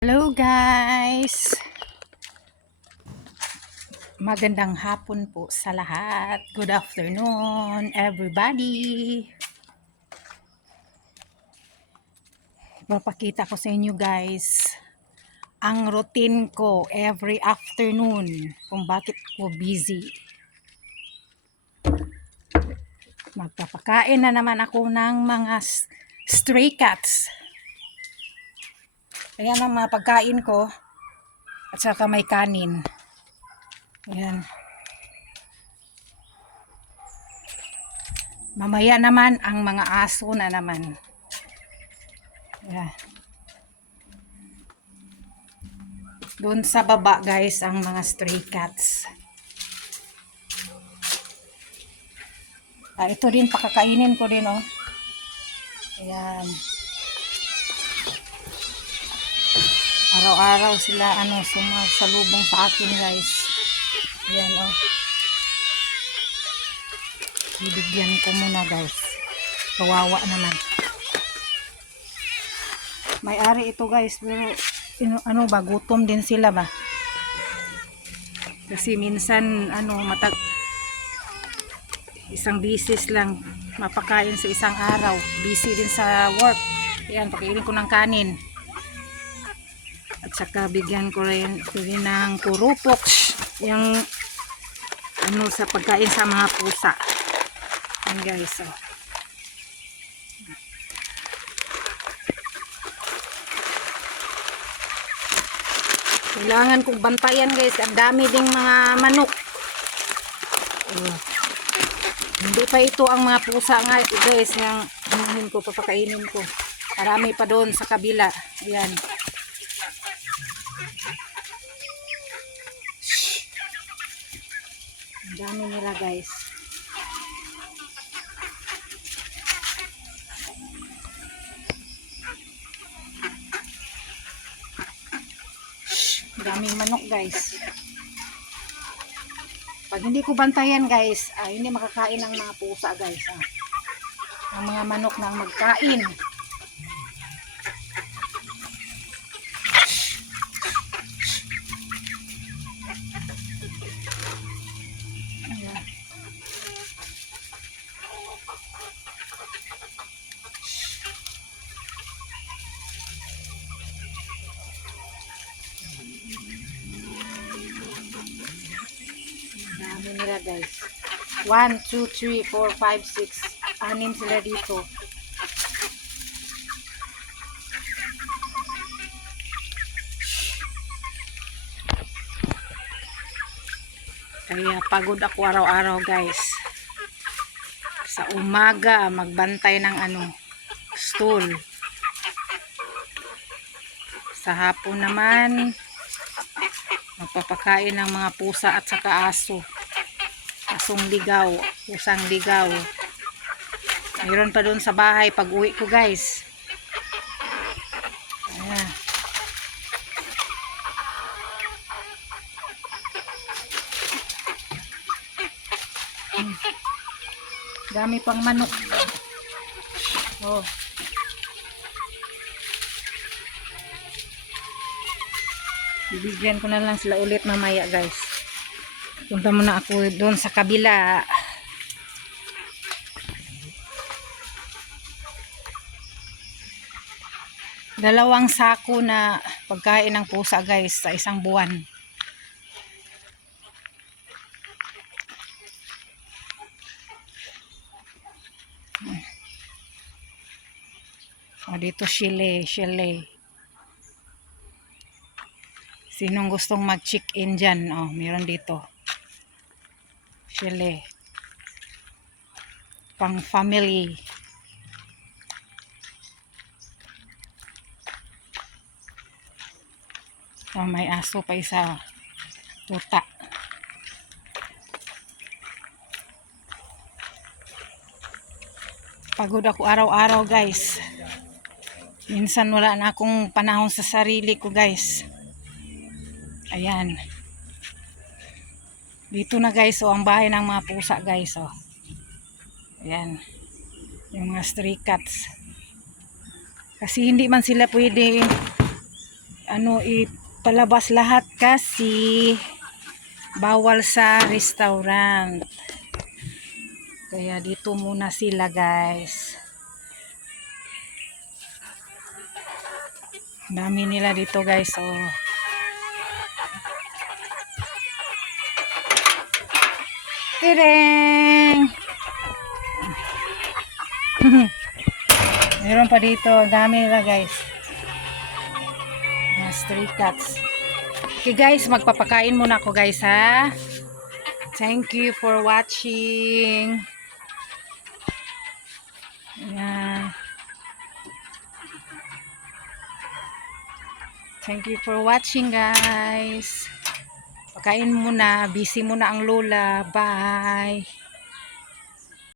Hello guys! Magandang hapon po sa lahat. Good afternoon everybody! Papakita ko sa inyo guys ang routine ko every afternoon kung bakit ko busy. Magpapakain na naman ako ng mga stray cats. Ayan ang mga pagkain ko at saka may kanin. Ayan. Mamaya naman ang mga aso na naman. Ayan. Doon sa baba guys ang mga stray cats. Ito din pakakainin ko din oh. Ayan. Araw-araw sila sumasalubong sa akin guys. Ayan oh. Bibigyan ko muna guys. Kawawa naman. May-ari ito guys pero gutom din sila ba? Kasi minsan isang bisis lang mapakain sa isang araw. Busy din sa work. Ayan, pakainin ko ng kanin. At saka bigyan ko rin ng kurupoks. Yung sa pagkain sa mga pusa. Ayan guys. Oh. Kailangan kong bantayan guys. Ang dami ding mga manok. Hindi pa ito ang mga pusa nga guys. Yung papakainin ko. Marami pa doon sa kabila. Ayan. Ang dami nila guys. Daming manok guys. Pag hindi ko bantayan guys, hindi makakain ng mga pusa guys. Ang mga manok nang magkain. Ayan. Dami nila guys. 1, 2, 3, 4, 5, 6. 6 sila dito. Kaya pagod ako araw-araw guys. Sa umaga magbantay ng stool. Sa hapon naman magpapakain ng mga pusa at saka aso. Asong ligaw, pusang ligaw. Mayroon pa doon sa bahay pag uwi ko guys. Ayan. Dami pang manok. Oh. Bibigyan ko na lang sila ulit mamaya guys. Punta muna ako doon sa kabila. Dalawang sako na pagkain ng pusa guys sa isang buwan. Dito Chile. Sinong gustong mag-check-in dyan? Meron dito. Chile. Pang family. May aso pa isa. Tuta. Pagod ako araw-araw guys. Minsan wala na akong panahon sa sarili ko guys. Ayan. Dito na guys, ang bahay ng mga pusa guys. Ayan. Yung mga stray cats. Kasi hindi man sila pwede ipalabas lahat kasi bawal sa restaurant. Kaya dito muna sila guys. Dami nila dito guys. Oh. Tireng! Meron pa dito. Dami nila guys. Mga stray cats. Okay guys, magpapakain muna ako guys ha. Thank you for watching. Ayan. Thank you for watching guys. Pakain muna. Busy muna ang lola. Bye.